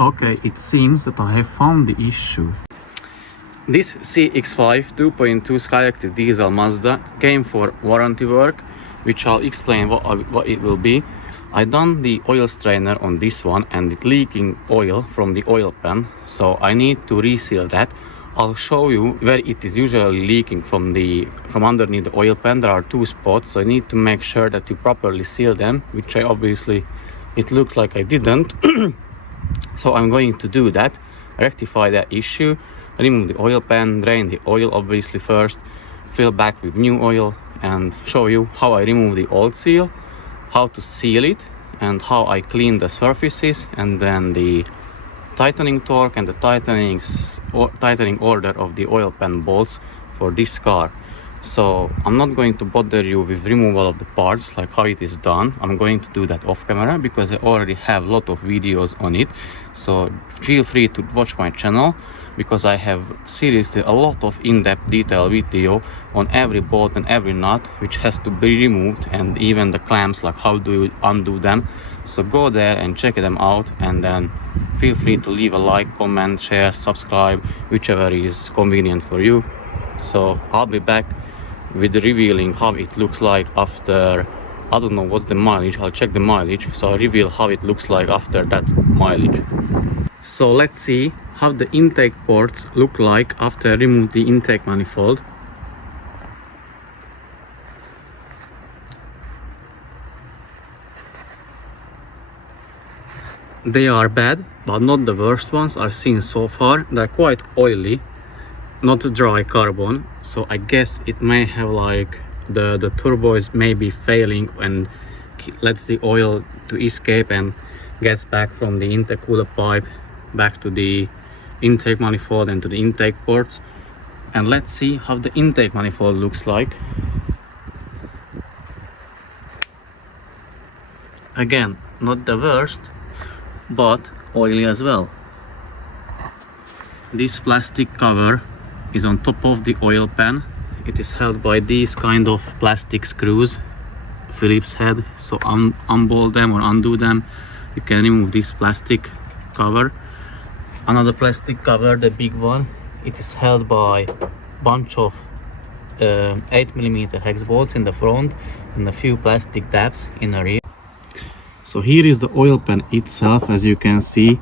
Okay, it seems that I have found the issue. This CX5 2.2 Skyactiv diesel Mazda came for warranty work, which I'll explain what it will be. I done the oil strainer on this one and it's leaking oil from the oil pan, so I need to reseal that. I'll show you where it is usually leaking from underneath the oil pan. There are two spots, so I need to make sure that you properly seal them, which I obviously, it looks like I didn't. So I'm going to do that, rectify that issue, remove the oil pan, drain the oil obviously first, fill back with new oil, and show you how I remove the old seal, how to seal it, and how I clean the surfaces, and then the tightening torque and the tightening order of the oil pan bolts for this car. So I'm not going to bother you with removal of the parts like how it is done. I'm going to do that off camera because I already have a lot of videos on it, so feel free to watch my channel because I have seriously a lot of in-depth detailed video on every bolt and every nut which has to be removed, and even the clamps, like how do you undo them. So go there and check them out, and then feel free to leave a like, comment, share, subscribe, whichever is convenient for you. So I'll be back with revealing how it looks like after, I don't know what's the mileage, I'll check the mileage, so I'll reveal how it looks like after that mileage. So let's see how the intake ports look like after I remove the intake manifold. They are bad, but not the worst ones I've seen so far. They're quite oily, not dry carbon, so I guess it may have like the turbo is maybe failing and lets the oil to escape and gets back from the intercooler pipe back to the intake manifold and to the intake ports. And let's see how the intake manifold looks like. Again, not the worst, but oily as well. This plastic cover is on top of the oil pan. It is held by these kind of plastic screws, Phillips head. So unbolt them or undo them, you can remove this plastic cover. Another plastic cover, the big one, it is held by bunch of 8mm hex bolts in the front and a few plastic tabs in the rear. So here is the oil pan itself. As you can see,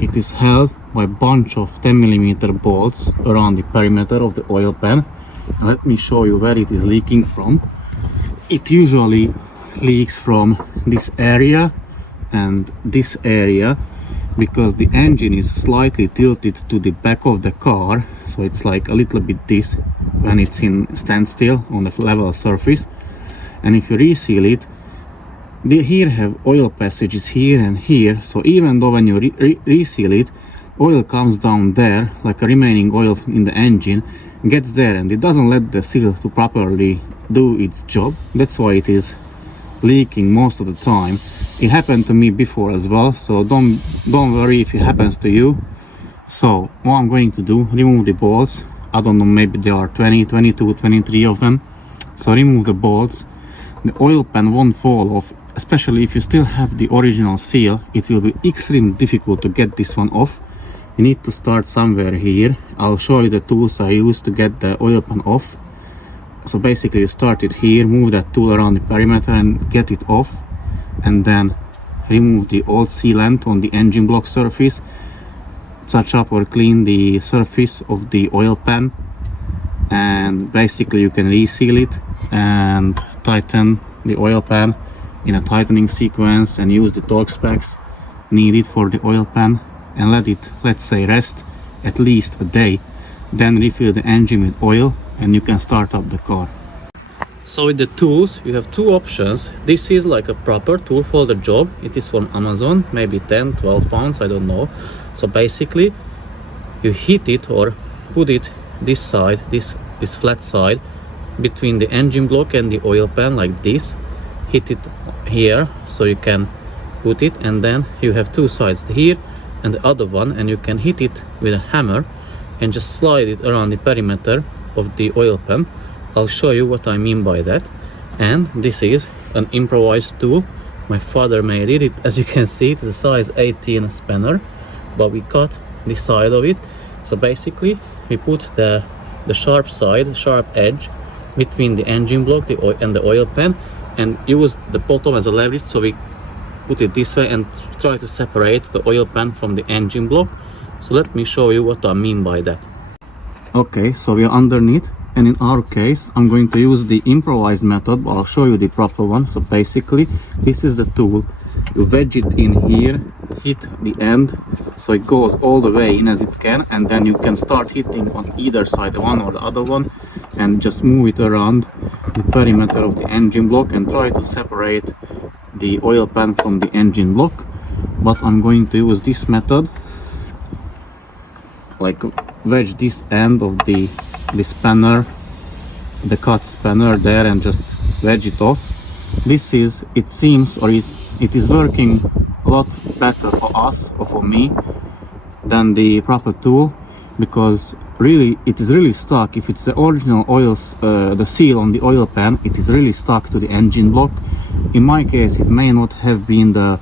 it is held by a bunch of 10mm bolts around the perimeter of the oil pan. Let me show you where it is leaking from. It usually leaks from this area and this area because the engine is slightly tilted to the back of the car, so it's like a little bit this when it's in standstill on the level surface. And if you reseal it, they here have oil passages here and here, so even though when you reseal it, oil comes down there, like a remaining oil in the engine gets there, and it doesn't let the seal to properly do its job. That's why it is leaking most of the time. It happened to me before as well, so don't worry if it happens to you. So what I'm going to do, remove the bolts. I don't know, maybe there are 20, 22, 23 of them. So remove the bolts. The oil pan won't fall off, especially if you still have the original seal. It will be extremely difficult to get this one off. You need to start somewhere here. I'll show you the tools I use to get the oil pan off. So basically you start it here, move that tool around the perimeter and get it off, and then remove the old sealant on the engine block surface, touch up or clean the surface of the oil pan, and basically you can reseal it and tighten the oil pan in a tightening sequence and use the torque specs needed for the oil pan and let it, let's say, rest at least a day. Then refill the engine with oil and you can start up the car. So with the tools you have two options. This is like a proper tool for the job. It is from Amazon, maybe 10-12 pounds, I don't know. So basically you hit it or put it this side, this flat side, between the engine block and the oil pan like this. Hit it here so you can put it, and then you have two sides, here and the other one, and you can hit it with a hammer and just slide it around the perimeter of the oil pan. I'll show you what I mean by that. And this is an improvised tool. My father made it. As you can see, it's a size 18 spanner, but we cut this side of it. So basically we put the sharp side, sharp edge between the engine block and the oil pan, and use the bottom as a leverage. So we put it this way and try to separate the oil pan from the engine block. So let me show you what I mean by that. Okay, so we are underneath, and in our case I'm going to use the improvised method, but I'll show you the proper one. So basically this is the tool. You wedge it in here, hit the end so it goes all the way in as it can, and then you can start hitting on either side, one or the other one, and just move it around the perimeter of the engine block and try to separate the oil pan from the engine block. But I'm going to use this method, like wedge this end of the spanner, the cut spanner there, and just wedge it off. This is, it seems, or it is working a lot better for us, or for me, than the proper tool, because really it is really stuck. If it's the original oils, the seal on the oil pan, it is really stuck to the engine block. In my case it may not have been the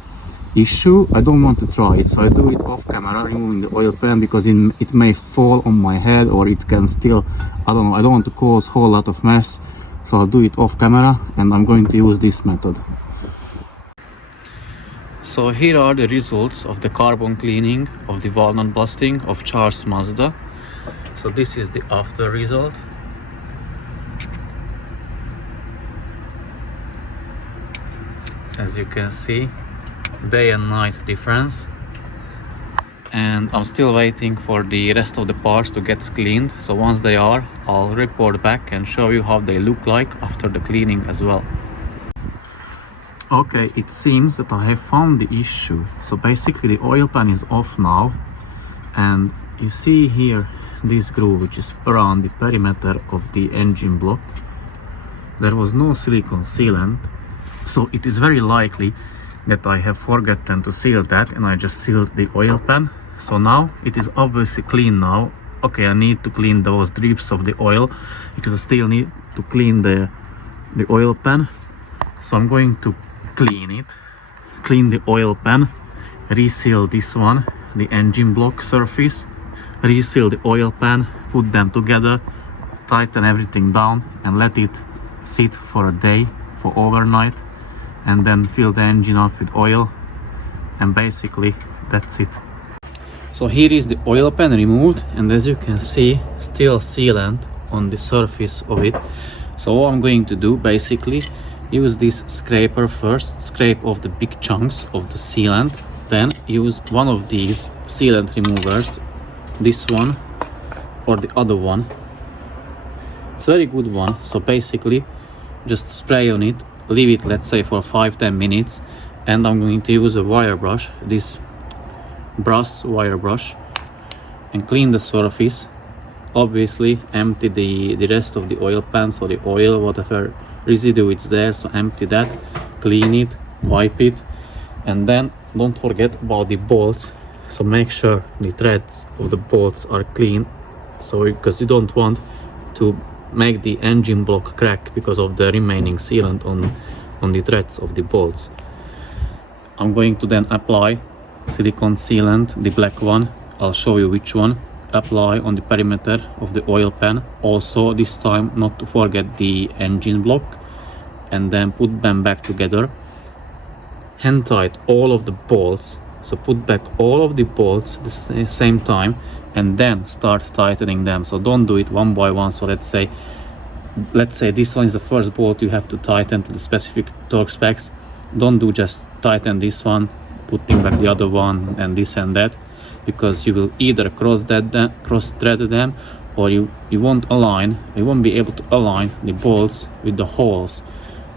issue. I don't want to try it, so I do it off camera, removing the oil pan, because it may fall on my head, or it can still, I don't know, I don't want to cause a whole lot of mess, so I'll do it off camera, and I'm going to use this method. So here are the results of the carbon cleaning of the walnut busting of Charles Mazda. So this is the after result. As you can see, day and night difference. And I'm still waiting for the rest of the parts to get cleaned. So once they are, I'll report back and show you how they look like after the cleaning as well. Okay, it seems that I have found the issue. So basically the oil pan is off now, and you see here this groove which is around the perimeter of the engine block. There was no silicone sealant, so it is very likely that I have forgotten to seal that, and I just sealed the oil pan. So now it is obviously clean now. Okay, I need to clean those drips of the oil, because I still need to clean the oil pan. So I'm going to clean the oil pan, reseal this one, the engine block surface, reseal the oil pan, put them together, tighten everything down, and let it sit for a day, for overnight, and then fill the engine up with oil, and basically that's it. So here is the oil pan removed, and as you can see, still sealant on the surface of it. So what I'm going to do, basically use this scraper first, scrape off the big chunks of the sealant, then use one of these sealant removers, this one or the other one. It's a very good one. So basically just spray on it, leave it, let's say, for 5-10 minutes, and I'm going to use a wire brush, this brass wire brush, and clean the surface. Obviously empty the rest of the oil pan, so the oil, whatever residue is there, so empty that, clean it, wipe it, and then don't forget about the bolts. So make sure the threads of the bolts are clean, so because you don't want to make the engine block crack because of the remaining sealant on the threads of the bolts. I'm going to then apply silicone sealant, the black one. I'll show you which one. Apply on the perimeter of the oil pan. Also this time not to forget the engine block, and then put them back together. Hand tight all of the bolts, so put back all of the bolts the same time, and then start tightening them. So don't do it one by one. So let's say this one is the first bolt you have to tighten to the specific torque specs. Don't do just tighten this one, putting back the other one, and this and that, because you will either cross thread them, or you won't be able to align the bolts with the holes.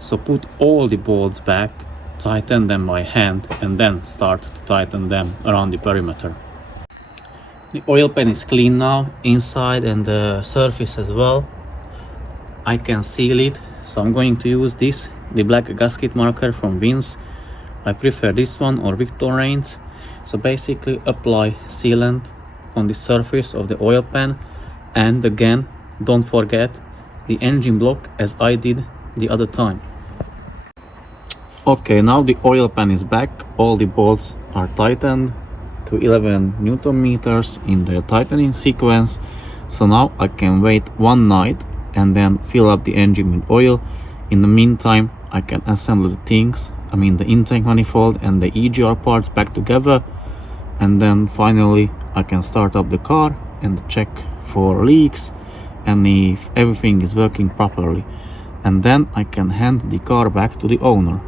So put all the bolts back, tighten them by hand, and then start to tighten them around the perimeter. The oil pan is clean now, inside and the surface as well. I can seal it, so I'm going to use this, the black gasket marker from Vince. I prefer this one or Victorine's. So basically apply sealant on the surface of the oil pan, and again don't forget the engine block, as I did the other time. Okay, now the oil pan is back, all the bolts are tightened, to 11 Newton meters in the tightening sequence. So now I can wait one night and then fill up the engine with oil. In the meantime, I can assemble the things, the intake manifold and the EGR parts back together, and then finally I can start up the car and check for leaks and if everything is working properly, and then I can hand the car back to the owner.